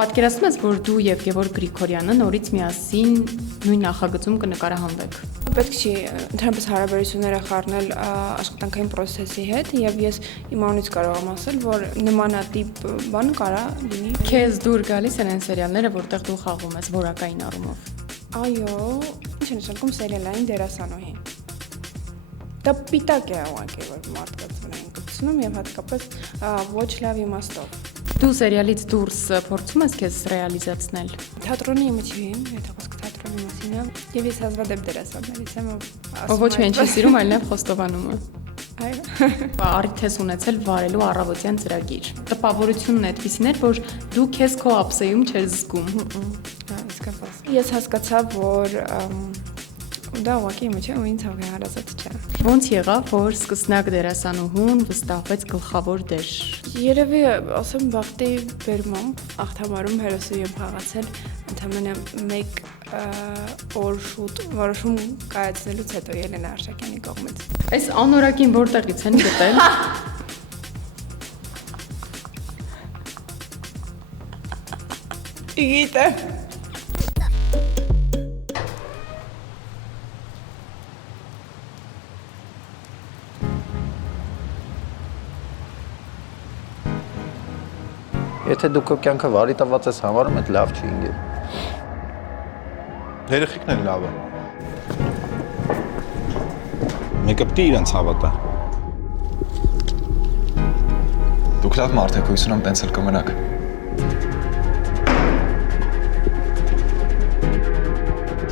Պատկերացնում ես, որ դու եւ Գևորգ Գրիգորյանը նորից միասին նույն նախագծում կնկարահանվեք։ Պետք չի ընդհանրապես հարաբերությունները խառնել աշխատանքային process-ի հետ եւ ես իմ անունից կարող եմ ասել, որ նմանատիպ բան կարա լինի։ Քեզ դուր գալիս են այն սերիալները, որտեղ դու խաղում ես որակային առումով։ Այո, ինչ է նշանակում սերիալային դերասանուհի։ Դա պիտակ է ուղղակի, որ մարդկանց վրա են կպցնում եւ հատկապես ոչ լավ իմաստով։ Դու սերիալից դուրս փորձում ես քեզ ռեալիզացնել։ Թատրոնի իմիջին, եթե խոսքը թատրոնի մասին է, եւ ես հազվադեպ դերասաններից եմ, ով ոչ միայն չի սիրում, այլև խոստովանում է։ Այո։ Առիթ ես ունեցել վարելու առավոտյան ծրագիր։ Տպավորությունն է այդպիսին էր, որ դու քեզ քո ապսեյում չես զգում։ Իսկապես։ Ես հասկացա, որ դա ուղղակի իմը չէ ու ինձ հարազատ չէ։ Ոնց եղավ, որ սկսնակ դերասանուհուն վստահվեց գլխավոր դեր։ Երևի ասեմ բախտի բերմամբ ախտամարում հերոսի եմ խաղացել ընդամենը մեկ օր շուտ որոշում կայացնելուց հետո Ելենա Արշակյանի կողմից։ Այս անորակին որտեղից են գտել։ Գիտեմ։ Եթե դու քո կյանքը վարի տված ես համարում, այդ լավ չի ինգեր։ Երեխեքն են լավը։ Մեկը պիտի իրենց հավատա։ Դուք լավ մարդ եք, հույս ունեմ տենց էլ կմնաք։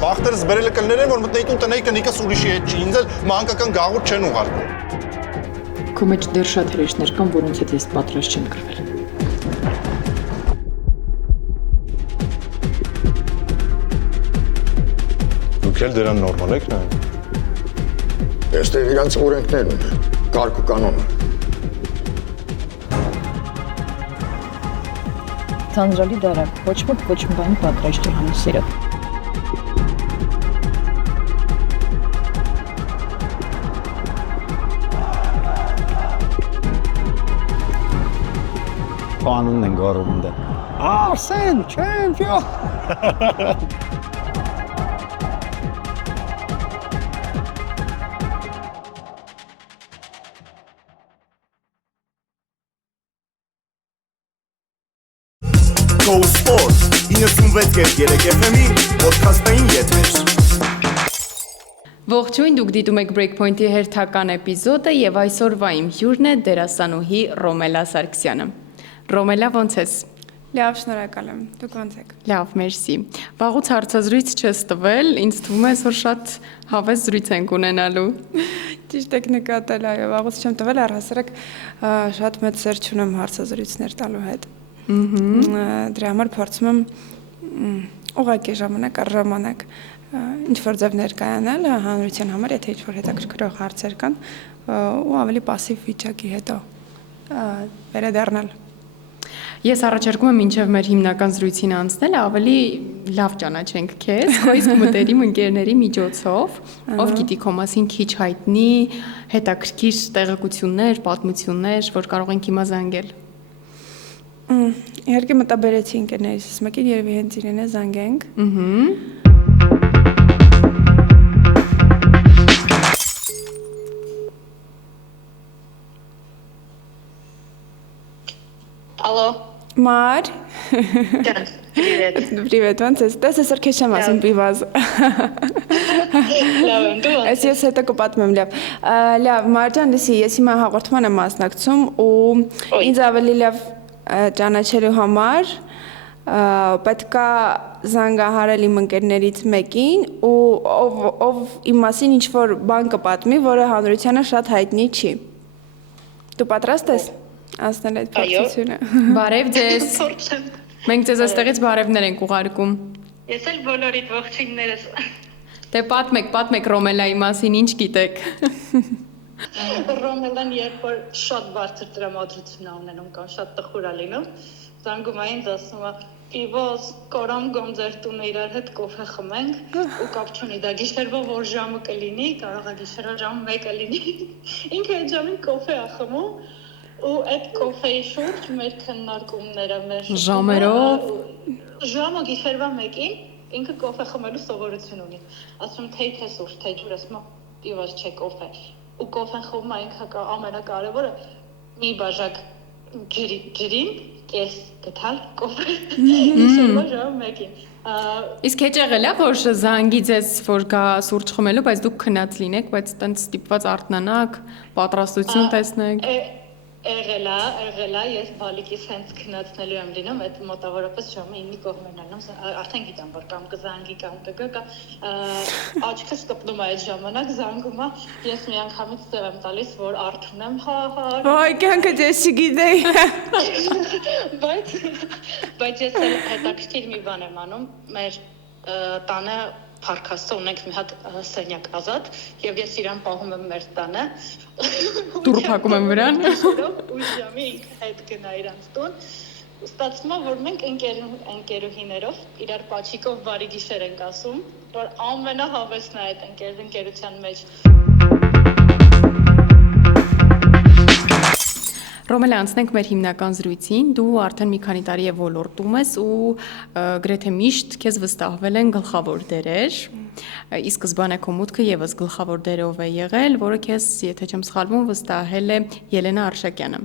Բախտերս բերել է կլներեն, որ մտնեիք ու տնեիք կնիկս ուրիշի հետ չի, ինձ էլ մանկական գաղութ չեն ուղարկում։ Քո մեջ դեռ շատ հրեշներ կան, որոնց հետ ես պատրաստ չեմ կռվել։ Դուք էլ դրան նորմալ եք նայում։ Այստեղ իրանց օրենքներն են, կարգ ու կանոնը։ Ձանձրալի դարակ, ոչ ոք ոչ մի բանի պատրաստ չի հանում սիրո։ Պանունն են գարում ընդը։ Արսեն, չեմպիոն։ Go Sports 96.3 FM-ի ոդքասթային եթեր։ Ողջույն, դուք դիտում եք Breakpoint-ի հերթական էպիզոդը եւ այսօրվա իմ հյուրն է դերասանուհի Ռոմելա Սարգսյանը։ Ռոմելա, ոնց ես։ Լավ, շնորհակալ եմ։ Դուք ոնց եք։ Լավ, մերսի։ Վաղուց հարցազրույց չես տվել, ինձ թվում է, որ շատ հավես զրույց ենք ունենալու։ Ճիշտ եք նկատել, այո, վաղուց չեմ տվել, առհասարակ շատ մեծ սեր չունեմ հարցազրույցներ տալու հետ։ Դրա համար փորձում եմ ուղղակի ժամանակ առ ժամանակ ինչ-որ ձև ներկայանալ հանրության համար, եթե ինչ-որ հետաքրքրող հարցեր կան ու ավելի պասիվ վիճակի հետո վերադառնալ։ Ես առաջարկում եմ մինչև մեր հիմնական զրույցին անցնել ավելի լավ ճանաչենք քեզ, քո իսկ մտերիմ ընկերների միջոցով, ով գիտի քո մասին քիչ հայտնի, հետաքրքիր տեղեկություններ, պատմություններ, որ կարող ենք հիմա զանգել։ Իհարկե մտաբերեցի ընկերներիս մեկին, երևի հենց իրեն է զանգենք։ Алло. Մար։ Привет. Привет, ոնց ես։ Դες այսօր քեզ չեմ ասում պիվազ։ Լավ եմ, դու ոնց ես։ Ես հետո կպատմեմ լավ։ Լավ, Մարջան, լսի, ես հիմա հաղորդման եմ մասնակցում ու ինձ ավելի լավ ճանաչելու համար պետքա զանգահարել իմ ընկերներից մեկին ու ով իմ մասին ինչ-որ բան կպատմի, որը հանրությանը շատ հայտնի չի։ Դու պատրաստ ես անցնել այդ փորձությունը։ Բարև ձեզ։ Մենք ձեզ այստեղից բարևներ ենք ուղարկում։ Ես էլ բոլորիդ ողջույններս։ Դե պատմեք Ռոմելայի մասին, ինչ գիտեք։ Ռոմելան երբ որ շատ բարձր տրամադրություն ունենում կամ շատ տխուր է լինում, զանգում է ինձ ասում է Իվոս կորամ գոմ ձեր տունը իրար հետ կոֆե խմենք ու կապ չունի դա գիշերվա որ ժամը կլինի, կարող է գիշերվա ժամը 1-ը լինի։ Ինքը այդ ժամին կոֆե է խմում ու այդ կոֆեի շուրջ մեր քննարկումները մեր Ժամերով ժամը գիշերվա 1-ին ինքը կոֆե խմելու սովորություն ունի ասում թե սուրճ թե ջուր ասում պիված չէ կոֆե ու կոֆեն խմում ինքը ամենակարևորը մի բաժակ ջրին կես գտալ կոֆե գիշերվա ժամը 1-ին Իսկ հեչ եղել է որ զանգի ձեզ որ գա սուրճ խմելու, բայց դուք քնած լինեք, բայց տենց ստիպված արթնանաք, պատրաստություն տեսնեք։ Եղել է, ես բալիկիս հենց քնածնելու եմ լինում, այդ մոտավորապես ժամը 9-ի կողմերն են, արդեն գիտեմ, որ կամ կզանգի, կամ կգա, աչքս կպնում է այդ ժամանակ, զանգում է, ես մի անգամից ձև եմ տալիս, որ արթնեմ, Ոայ, կյանքը ես չգիտեի։ Բայց ես հետաքրքիր մի բան եմ անում, մեր տանը Փարքաստը ունենք մի հատ սենյակ ազատ եւ ես իրան պահում եմ մեր տանը Դուռ փակում եմ վրան ու ժամի ինքը հետ գնա իրանց տուն ստացվում է որ մենք ընկերուհիներով իրար պաչիկով բարի գիշեր ենք ասում որ ամենահավեսն է այդ ընկերության մեջ Ռոմելը անցնենք մեր հիմնական զրույցին, դու արդեն մի քանի տարի է ոլորտում ես ու գրեթե միշտ քեզ վստահվել են գլխավոր դերեր, ի սկզբանե քո մուտքը եւս գլխավոր դերով է եղել, որը քեզ, եթե չեմ սխալվում, վստահել է Ելենա Արշակյանը։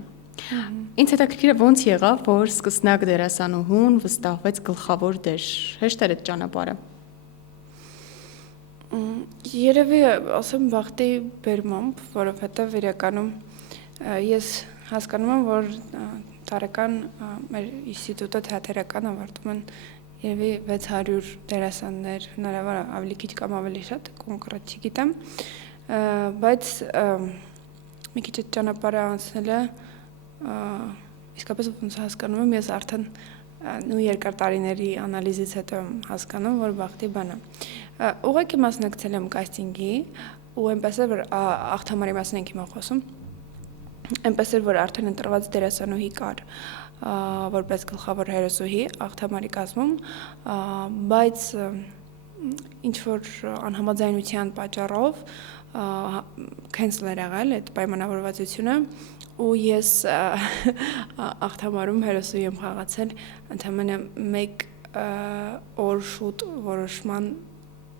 Ինձ հետաքրքիր է ոնց եղավ, որ սկսնակ դերասանուհուն վստահվեց գլխավոր դեր, հեշտ էր այդ ճանապարհը։ Երևի ասեմ բախտի բերմամբ, որովհետև իրականում ես հասկանում եմ, որ տարեկան մեր ինստիտուտը թատերական ավարտում են երևի 600 դերասաններ, հնարավոր ավելի քիչ կամ ավելի շատ, կոնկրետ չգիտեմ, բայց մի քիչ այդ ճանապարհը անցնելը իսկապես ոնց հասկանում եմ, ես արդեն նույն երկար տարիների անալիզից հետո եմ հասկանում, որ բախտի բան է։ Ուղղակի մասնակցել եմ կաստինգի ու այնպես է, որ աղթամարի մասին ենք հիմա խոսում։ Այնպես էր, որ արդեն ընտրված դերասանուհի կար, որպես գլխավոր հերոսուհի աղթամարի կազմում, բայց ինչ-որ անհամաձայնության պատճառով քենսել էր եղել այդ պայմանավորվածությունը ու ես աղթամարում հերոսուհի եմ խաղացել ընդամենը 1 օր շուտ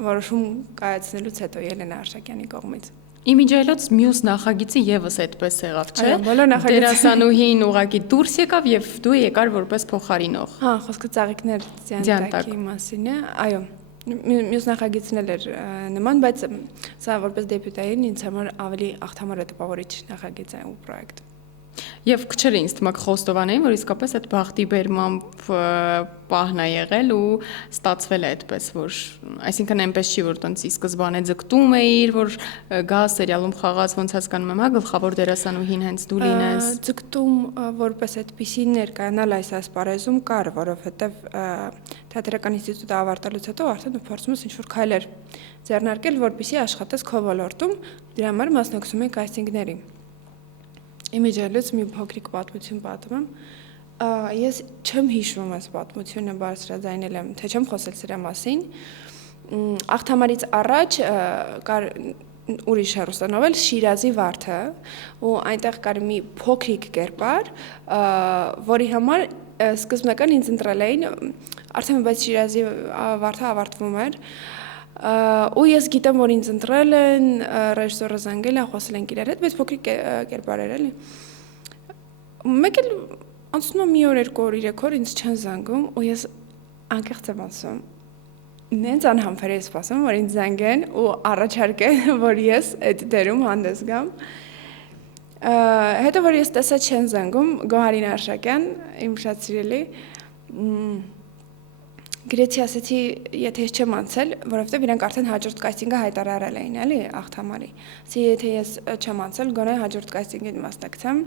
որոշում կայացնելուց հետո Ելենա Արշակյանի կողմից։ Իմիջիայլոց մյուս նախագիծը եւս այդպես եղավ, չէ՞։ Այո, բոլոր նախագիծը դերասանուհին ուղակի դուրս եկավ եւ դու եկար որպես փոխարինող։ Հա, խոսքը ծաղիկներ ձյանտակի մասին է, այո։ Մյուս նախագիծն էր նման, բայց սա որպես դեբյուտային ինձ համար ավելի աղթամար է տպավորիչ նախագիծ է ու պրոյեկտ։ Եվ քչերը ինձ թվում է խոստովանեին, որ իսկապես այդ բախտի բերմամբ պահն է եղել ու ստացվել է այդպես, որ այսինքն այնպես չի, որ տոնց ի սկզբանե ձգտում էիր, որ գա սերիալում խաղաց, ոնց հասկանում եմ, հա, գլխավոր դերասանուհին հենց դու լինես։ Ձգտում որպես այդպիսի ներկայանալ այս ասպարեզում կար, որովհետև թատերական ինստիտուտը ավարտելուց հետո արդեն դու փորձում ես ինչ-որ քայլեր ձեռնարկել, որպեսզի աշխատես քո ոլորտում, դրա համար մասնակցում ես կաստինգների։ Իմիջիայլոց մի փոքրիկ պատմություն պատմեմ։ Ես չեմ հիշում այս պատմությունը, բարձրաձայնել եմ, թե չեմ խոսել սրա մասին։ Աղթամարից առաջ կար ուրիշ հեռուստանովել Շիրազի վարդը, ու այնտեղ կար մի փոքրիկ կերպար, որի համար սկզբնական ինձ ընտրել էին, արդեն բայց Շիրազի վարդը ավարտվում էր, ու ես գիտեմ, որ ինձ ընտրել են, ռեժիսորը զանգել է, խոսել ենք իրար հետ, բայց փոքրիկ կերպար էր էլի։ Մեկ էլ անցնում մի օր, 2 օր, 3 օր ինձ չեն զանգում, ու ես անկեղծ եմ ասում։ Նենց անհամբեր եմ սպասում, որ ինձ զանգեն ու առաջարկեն, որ ես այդ դերում հանդես գամ։ Հետո որ ես տեսա չեն զանգում, Գոհարին Արշակյան, իմ շատ սիրելի, գրեցի ասեցի, եթե ես չեմ անցել, որովհետև իրանք արդեն հաջորդ կաստինգը հայտարարել էին, էլի, աղթամարի։ Ասի, եթե ես չեմ անցել, գոնե հաջորդ կաստինգին մասնակցեմ։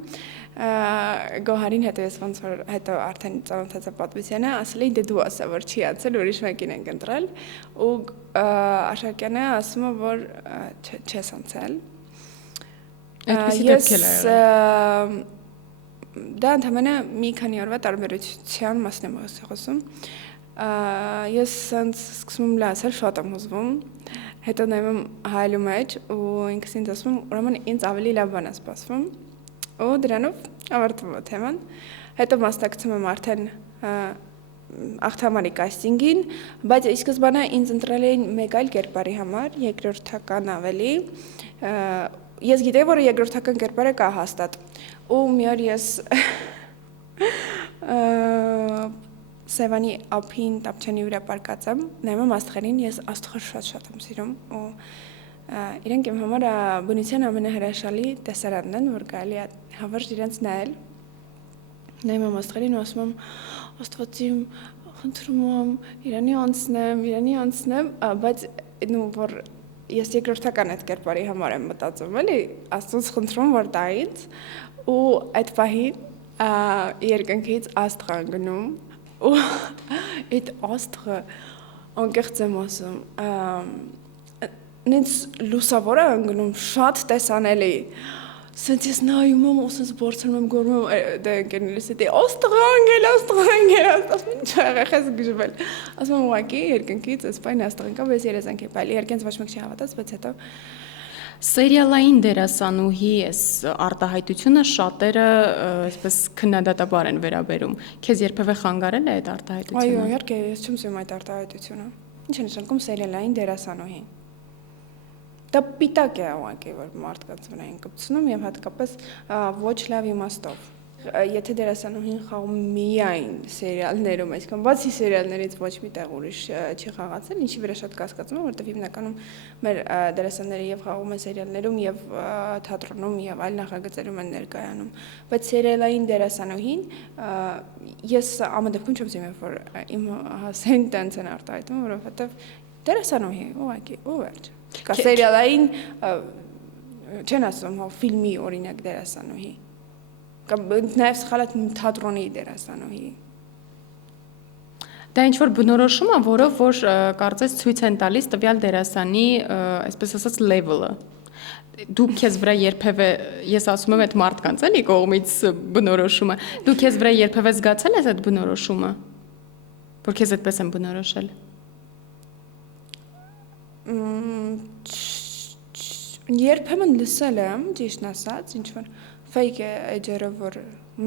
Գոհարին հետո ես ոնց որ հետո արդեն ծանոթացա պատմությանը, ասել էին, դե դու ասա, որ չի անցել, ուրիշ մեկին ենք ընտրել, ու Արշակյանը ասում է, որ չես անցել։ Այդպիսի դեպք էլ է եղել։ Դա ընդհանրապես մի քանի օրվա տարբերության մասին եմ խոսում։ Ես սենց սկսում եմ լսել, շատ եմ հուզվում, հետո նայում եմ հայելու մեջ ու ինքս ինձ ասում եմ, ուրեմն ինձ ավելի լավ բան է սպասվում, Ու դրանով ավարտվում է թեման։ Հետո մասնակցում եմ արդեն ախտամարի կաստինգին, բայց ի սկզբանե ինձ ընտրել էին մեկ այլ կերպարի համար, երկրորդական ավելի։ Ես գիտեի, որ երկրորդական կերպարը կա հաստատ։ Ու մի օր ես Սևանի ափին տապչանի վրա պարկած եմ, նայում եմ աստղերին, ես աստղեր շատ եմ սիրում ու իրենք իմ համար բնության ամենահրաշալի տեսարանն են, որ կարելի է հավերժ իրենց նայել։ Նայում եմ աստղերին ու ասում եմ Աստվածիմ, խնդրում եմ Իրանի անցնեմ, բայց որ ես երկրորդական այդ կերպարի համար եմ մտածում, էլի, Աստծուց խնդրում որ տա ինձ ու այդ պահին երկնքից աստղ անգնում ու այդ աստղը անկեղծ եմ ասում ինձ լուսավոր է անգնում շատ տեսանելի սենց ես նայում եմ ու սենց բարձրում եմ գորում եմ դե ընկերներս հետ աստղ անգել ասում եմ ինչ եղեք ես գժվել ասում եմ ուղղակի երկնքից այսպես աստղ ընկավ ես երազանք է բայց իհարկե ոչ մեկ չի հավատաց բայց հետո Սերիալային դերասանուհի էս արտահայտությունը շատերը այսպես քննադատաբար են վերաբերում։ Քեզ երբևէ խանգարել է այդ արտահայտությունը։ Այո, իհարկե, ես չեմ սիրում այդ արտահայտությունը։ Ինչ է նշանակում սերիալային դերասանուհի։ Դա պիտակ է ուղղակի, որ մարդկանց վրա են կպցնում եւ հատկապես ոչ լավ իմաստով։ Եթե դերասանուհին խաղում միայն սերիալներում, այսինքն բացի սերիալներից ոչ մի տեղ ուրիշ չի խաղացել, ինչի վրա շատ կասկածում եմ, որովհետև հիմնականում մեր դերասանները եւ խաղում են սերիալներում եւ թատրոնում եւ այլ նախագծերում են ներկայանում, բայց սերիալային դերասանուհին ես ամեն դեպքում չեմ սիրում, որ իմ հասեն տենց են արտահայտում, որովհետև դերասանուհի ուղղակի ու վերջ։ Կա սերիալային չեն ասում, հա ֆիլմի օրինակ դերասանուհի կամ նաև սխալած թատրոնի դերասանուհի։ Դա ինչ-որ բնորոշում է, որով որ կարծես ցույց են տալիս տվյալ դերասանի, այսպես ասած, level-ը։ Դու քեզ վրա երբևէ, ես ասում եմ այդ մարդկանց էլի կողմից բնորոշումը, դու քեզ վրա երբևէ զգացել ես այդ բնորոշումը, որ քեզ այդպես են բնորոշել։ Երբեմն լսել եմ, ճիշտն ասած, ինչ-որ fake edge-ը, որ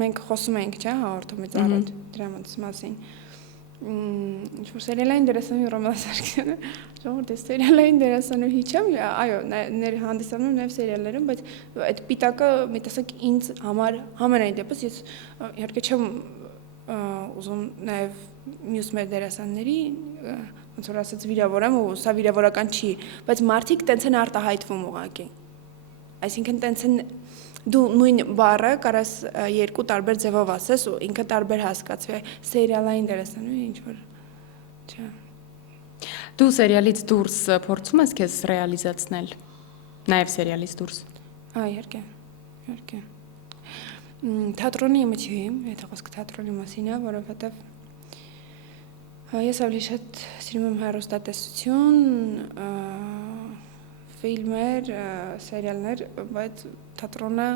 մենք խոսում ենք, չէ՞, հաղորդումից առաջ դրանց մասին։ Ինչ-որ սերիալային դերասանուհի Ռոմելա Սարգսյանը, ժողովուրդ, ես սերիալային դերասանուհի չեմ, այո, հանդիսանում եմ նաև սերիալներում, բայց այդ պիտակը մի տեսակ ինձ համար համենայն դեպս ես իհարկե չեմ ուզում նաև մյուս մեր դերասանների ոնց որ ասած վիրավորեմ ու սա վիրավորական չի, բայց մարդիկ տենց են արտահայտվում ուղղակի։ Այսինքն տենց են դու նույն բառը կարաս երկու տարբեր ձևով ասես ու ինքը տարբեր հասկացվի սերիալային դերասանուհի ինչ որ չէ։ Դու սերիալից դուրս փորձում ես քեզ ռեալիզացնել, նաև սերիալից դուրս։ Իհարկե, իհարկե։ Թատրոնի իմը չի, եթե խոսքը թատրոնի մասին է, որովհետև ես ավելի շատ սիրում եմ հեռուստատեսություն, ֆիլմեր, սերիալներ, բայց թատրոնը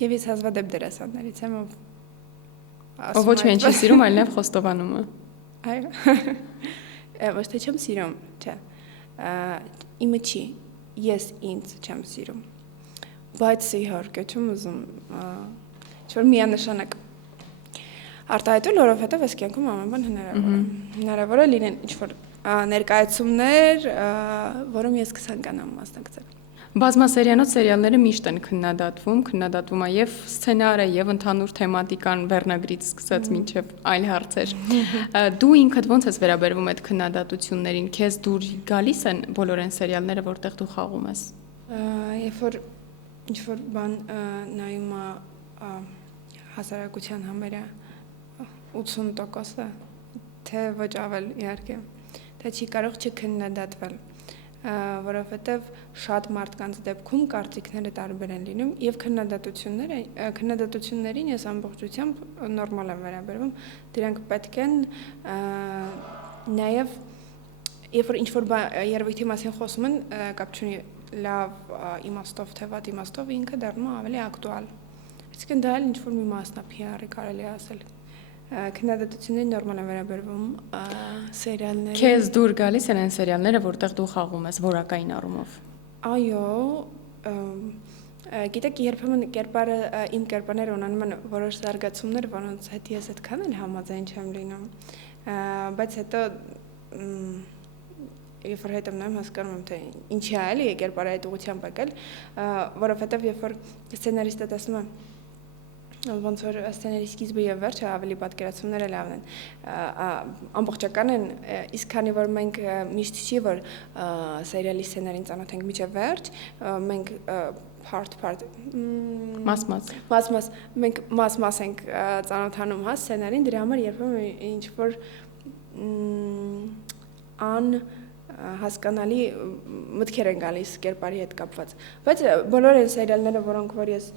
եւ ես հազվադեպ դերասաններից եմ, ով ոչ միայն չի սիրում, այլ նաև խոստովանում է։ Այո։ Ոչ թե չեմ սիրում, չէ։ Իմը չի, ես ինձ չեմ սիրում։ Բայց իհարկե չեմ ուզում ինչ-որ միանշանակ արտահայտել, որովհետև այս կյանքում ամեն բան հնարավոր է։ Հնարավոր է լինեն ինչ-որ ներկայացումներ, որում ես կցանկանամ մասնակցել։ Բազմասերիանոց սերիալները միշտ են քննադատվում է եւ սցենարը եւ ընդհանուր թեմատիկան վերնագրից սկսած մինչեւ այլ հարցեր։ Դու ինքդ ո՞նց ես վերաբերվում այդ քննադատություններին։ Քեզ դուր գալիս են բոլոր այն սերիալները, որտեղ դու խաղում ես։ Երբ որ ինչ-որ բան նայում է հասարակության համարը 80%-ը, թե ոչ ավել իհարկե, թե չի կարող չքննադատվել, որովհետև շատ մարդկանց դեպքում կարծիքները տարբեր են լինում եւ քննադատություններին ես ամբողջությամբ նորմալ եմ վերաբերվում, դրանք պետք են նաեւ երբ որ ինչ-որ երևույթի մասին խոսում են, կապ չունի լավ իմաստով թե վատ իմաստով, ինքը դառնում է ավելի ակտուալ։ Այսինքն դա էլ ինչ-որ մի մասն է PR-ի կարելի ասել։ Քննադատություններին նորմալ եմ վերաբերվում սերիալների։ Քեզ դուր գալիս են այն սերիալները, որտեղ դու խաղում ես որակային առումով։ Այո, Գիտեք, երբեմն իմ կերպարները ունենում են որոշ զարգացումներ, որոնց հետ ես այդքան էլ համաձայն չեմ լինում, բայց հետո երբ որ հետ եմ նայում հասկանում եմ, թե ինչի է էլի կերպարը այդ ուղղությամբ եկել, որովհետև երբ որ սցենարիստը տեսնում է ոնց որ սցենարի սկիզբը եւ վերջը ավելի պատկերացումները լավն են ամբողջական են իսկ քանի որ մենք միշտ չի որ սերիալի սցենարին ծանոթ ենք միջև վերջ մենք part մենք մաս ենք ծանոթանում հա սցենարին դրա համար երբեմն ինչ որ հասկանալի մտքեր են գալիս կերպարի հետ կապված բայց բոլոր այն սերիալները որոնք որ ես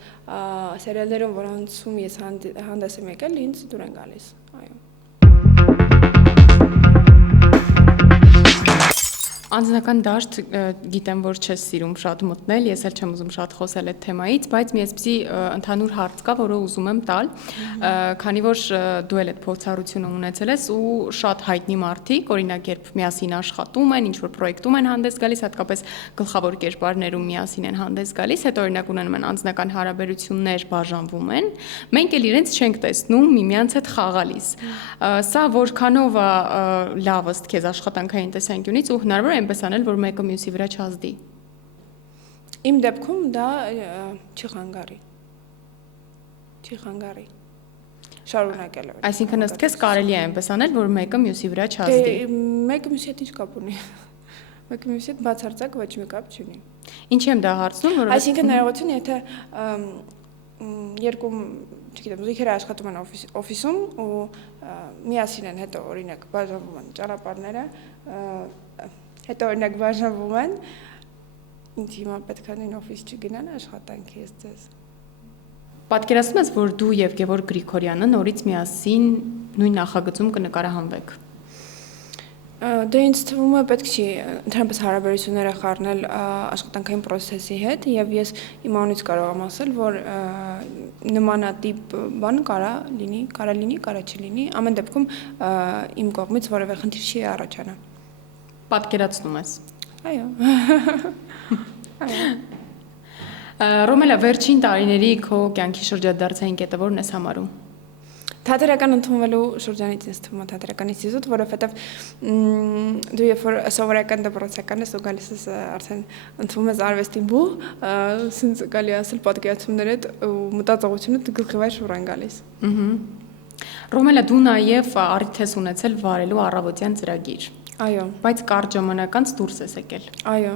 սերիալներում որոնցում ես հանդես եմ եկել ինձ դուր են գալիս այո Անձնական դաշտ գիտեմ որ չես սիրում շատ մտնել, ես էլ չեմ ուզում շատ խոսել այդ թեմայից, բայց մի այսպիսի ընդհանուր հարց կա, որը ուզում եմ տալ, քանի որ դու էլ այդ փորձառությունը ունեցել ես ու շատ հայտնի մարդիկ, օրինակ երբ միասին աշխատում են, ինչ որ պրոյեկտում են հանդես գալիս, հատկապես գլխավոր կերպարներում միասին են հանդես գալիս, հետո օրինակ ունենում են անձնական հարաբերություններ, բաժանվում են, մենք էլ իրենց չենք տեսնում միմյանց հետ խաղալիս։ Սա որքանով է լավ ըստ քեզ աշխատանքային տեսանկյունից ու հնարավոր այնպես անել, որ մեկը մյուսի վրա չազդի։ Իմ դեպքում դա չի խանգարի։ Շարունակել եմ։ Այսինքն ըստ քեզ կարելի է այնպես անել, որ մեկը մյուսի վրա չազդի։ Մեկը մյուսի հետ ինչ կապ ունի։ Մեկը մյուսի հետ բացարձակ ոչ մի կապ չունի։ Ինչի եմ դա հարցնում, որ Այսինքն ներողություն, եթե երկու, չգիտեմ, զույգերը աշխատում են օֆիսում ու միասին են, հետո օրինակ բաժանվում են ճանապարհները, հետո օրինակ բաժանվում են, ինձ հիմա պետք է նույն օֆիս չգնան աշխատանքի ես ձեզ։ Պատկերացնում ես, որ դու եւ Գևորգ Գրիգորյանը նորից միասին նույն նախագծում կնկարահանվեք։ Դե ինձ թվում է պետք չի ընդհանրապես հարաբերությունները խառնել աշխատանքային process-ի հետ եւ ես իմ անունից կարող եմ ասել, որ նմանատիպ բան կարա լինի, կարա չլինի, ամեն դեպքում իմ կողմից որևէ խնդիր չի առաջանա։ Պատկերացնում ես։ Այո։ Ռոմելա, վերջին տարիների քո կյանքի շրջադարձային կետը որն ես համարում։ Թատերական ընդունվելու շրջանից ինձ թվում է թատերական ինստիտուտ, որովհետև դու երբ որ սովորական դպրոցական ես ու գալիս ես արդեն ընդունում ես արվեստի բուհ, ասենց գալի ասել պատկերացումներդ ու մտածողությունդ գլխի վրա շուռ են գալիս։ Ռոմելա, դու նաև առիթ ես ունեցել վարելու առավոտյան ծրագիր։ Այո։ Բայց կարճ ժամանակ անց դուրս ես եկել։ Այո։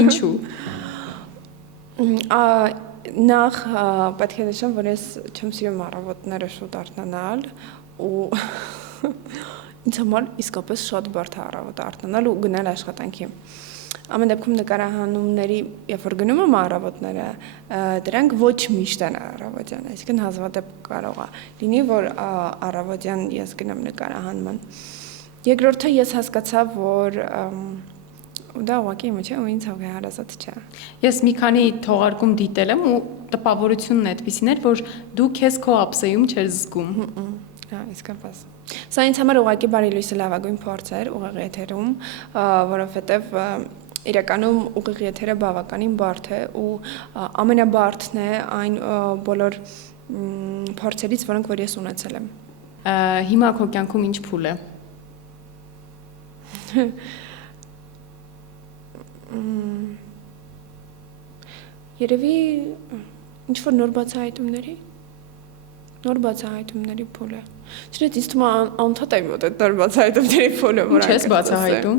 Ինչու։ Նախ պետք է նշեմ, որ ես չեմ սիրում առավոտները շուտ արթնանալ ու ինձ համար իսկապես շատ բարդ է առավոտ արթնանալ ու գնալ աշխատանքի։ Ամեն դեպքում նկարահանումների, երբ որ գնում եմ առավոտները, դրանք ոչ միշտ են առավոտյան, այսինքն հազվադեպ կարող է լինի, որ առավոտյան ես գնամ նկարահանման։ Երկրորդը ես հասկացա, որ դա ուղղակի իմը չէ ու ինձ հարազատ չէ։ Ես մի քանի թողարկում դիտել եմ ու տպավորությունն այդպիսին էր, որ դու քեզ քո ապսեյում չես զգում։ Հա, իսկապես։ Սա ինձ համար ուղղակի բարի լույսը լավագույն փորձ էր ուղիղ եթերում, որովհետև իրականում ուղիղ եթերը բավականին բարդ է ու ամենաբարդն է այն բոլոր փորձերից, որոնք որ ես ունեցել եմ։ Հիմա քո կյանքում ինչ փուլ է։ Երևի ինչ-որ նոր բացահայտումների փուլ է։ Չնայած ինձ թվում է անդադ եմ մոտ այդ նոր բացահայտումների փուլը, որ Ինչ ես բացահայտում։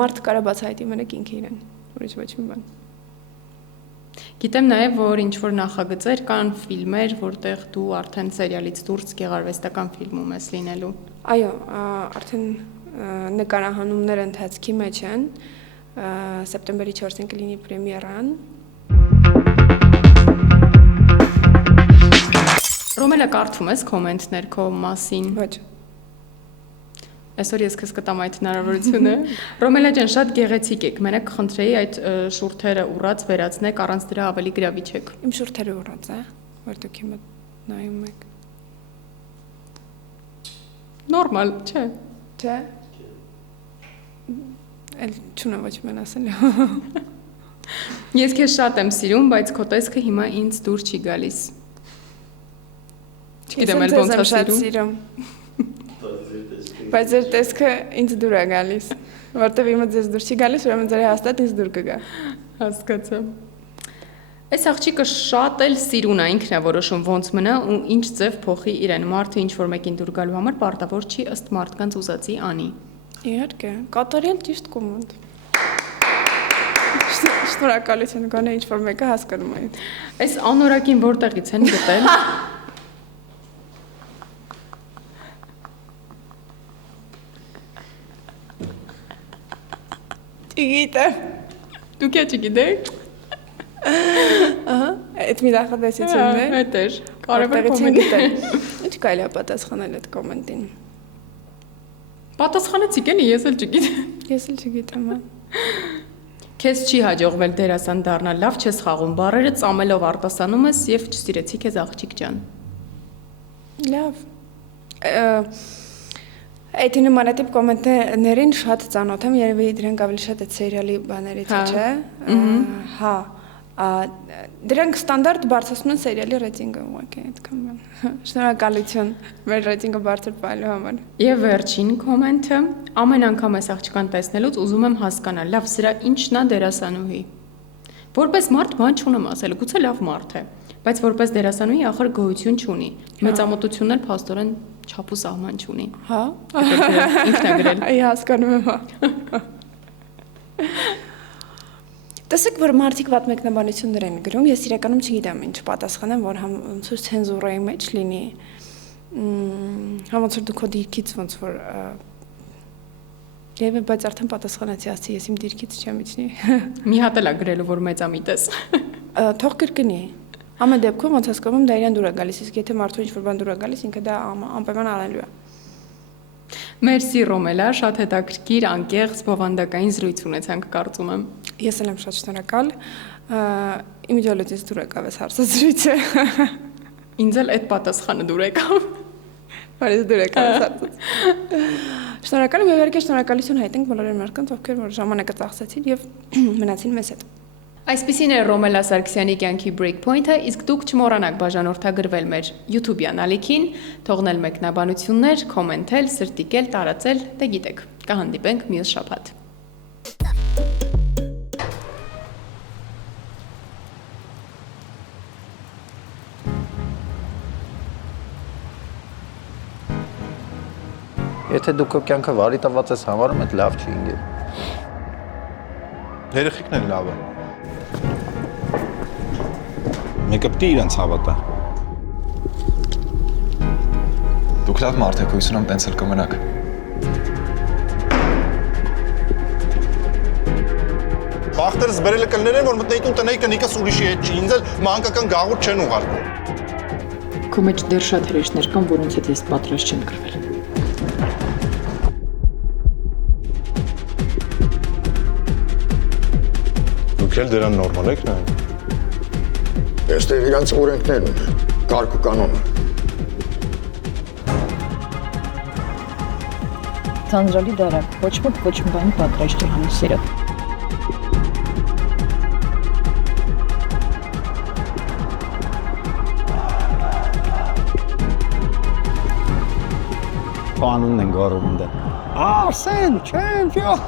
Մարդ կարա բացահայտի մենակ ինքը իրեն, ուրիշ ոչ մի բան։ Գիտեմ նաև, որ ինչ-որ նախագծեր կան, ֆիլմեր, որտեղ դու արդեն սերիալից դուրս գեղարվեստական ֆիլմում ես լինելու։ Այո, արդեն նկարահանումները ընթացքի մեջ են, սեպտեմբերի 4-ին կլինի պրեմիերան։ Ռոմելա, կարդում ես կոմենտներ քո մասին։ Ոչ։ Այսօր ես քեզ կտամ այդ հնարավորությունը։ Ռոմելա ջան, շատ գեղեցիկ եք, մենակ խնդրեի այդ շուրթերը ուռած վերացնեք, առանց դրա ավելի գրավիչ եք։ Իմ շուրթերը ուռած է, որ դուք հիմա նայում եք։ Նորմալ, չէ։ Չէ։ Էլ չունեմ ոչ մեն ասել։ Ես քեզ շատ եմ սիրում, բայց քո տեսքը հիմա ինձ դուր չի գալիս։ Չգիտեմ էլ ոնց է սիրում։ Բայց ձեր տեսքը ինձ դուր է գալիս, որտեվ իմը ձեզ դուր չի գալիս, ուրեմն ձեր հաստատ ինձ դուր կգա։ Հասկացա։ Այս աղջիկը շատ էլ սիրուն է, ինքն է որոշում ոնց մնա ու ինչ ձև փոխի իրեն։ Մարդը ինչ որ մեկին դուր գալու համար պարտավոր չի ըստ մարդկանց ուզածի անի։ Իհարկե, կատարյալ ճիշտ կոմենտ։ Շնորհակալություն, գոնե ինչ որ մեկը հասկանում է։ Այս անորակին որտեղից են գտել։ Չգիտեմ։ Դուք չգիտեք։ Ահա, այդ մի նախադասությունն է։ Այդ էր։ Կարևոր կոմենտ։ Ինչ կարելի է պատասխանել այդ կոմենտին։ Պատասխանեցիք էլի, ես էլ չգիտեմ։ Ես էլ չգիտեմ, հա։ Քեզ չի հաջողվել դերասան դառնալ, լավ չես խաղում, բառերը ծամելով արտասանում ես եւ չսիրեցի քեզ աղջիկ ջան։ Լավ։ Այդ նմանատիպ կոմենտներին շատ ծանոթ եմ, երևի դրանք ավելի շատ այդ սերիալի բաներից է, չէ։ Հա։ Դրանք ստանդարտ բարձրացնում են սերիալի ռեյտինգը, ուղղակի այդքան բան։ Շնորհակալություն մեր ռեյտինգը բարձր պահելու համար։ Եվ վերջին կոմենտը. ամեն անգամ այս աղջկան տեսնելուց ուզում եմ հասկանալ, լավ, սրա ինչն է դերասանուհի։ Որպես մարդ բան չունեմ ասել, գուցե լավ մարդ է, բայց որպես դերասանուհի ախր գոյություն չունի։ Մեծամտությունն էլ փաստորեն չափ ու սահման չունի։ Հա։ Ինքն է գրել։ Այ հասկանում եմ, հա։ Տեսեք, որ մարդիկ վատ մեկնաբանություններ են գրում, ես իրականում չգիտեմ ինչ պատասխանեմ, որ ոնց որ ցենզուրայի մեջ լինի, ոնց որ դու քո դիրքից ոնց որ Եվ բայց արդեն պատասխանեցի, ասի ես իմ դիրքից չեմ իջնի։ Մի հատ էլ է գրելու, որ մեծամիտ ես։ Թող կրկնի։ Ամեն դեպքում ոնց հասկանում դա իրեն դուր է գալիս, իսկ եթե մարդու ինչ որ բան դուր է գալիս, ինքը դա անպայման անելու է։ Մերսի Ռոմելա, շատ հետաքրքիր, անկեղծ, բովանդակային զրույց ունեցանք, կարծում եմ։ Ես էլ եմ շատ շնորհակալ։ Իմ ջոլոցից դուր եկավ այս հարցազրույցը։ Ինձ էլ այդ պատասխանը դուր եկավ։ Բարի դուր եկավ այս հարցը։ Շնորհակալ եմ, իհարկե շնորհակալություն հայտնենք բոլոր մարդկանց, ովքեր որ ժամանակը ծախսեցին եւ մնացին մեզ հետ։ Այսպիսին է Ռոմելա Սարգսյանի կյանքի Breakpoint-ը, իսկ դուք չմոռանաք բաժանորդագրվել մեր YouTube-յան ալիքին, թողնել մեկնաբանություններ, կոմենտել, սրտիկել, տարածել, դե գիտեք։ Կհանդիպենք մյուս շաբաթ։ Եթե դու քո կյանքը վարի տված ես համարում, այդ լավ չի ինգել։ Երեխեքն են լավը։ Մեկը պիտի իրենց հավատա։ Դուք լավ մարդ եք, հույս ունեմ տենց էլ կմնաք։ Բախտերս բերելը կլներեն, որ մտնեիք ու տնեիք կնիկս ուրիշի հետ չի, ինձ էլ մանկական գաղութ չեն ուղարկում։ Քո մեջ դեռ շատ հրեշներ կան, որոնց հետ ես պատրաստ չեմ կռվել։ Դուք էլ դրան նորմալ եք նայում։ Այստեղ իրանց օրենքներն ունեն, կարգ ու կանոնը։ Ձանձրալի դարակ, ոչ ոք ոչ մի բանի պատրաստ չի հանի սիրո։ Կանոնն են գարում ընդ։ Արսեն, չեմպիոն։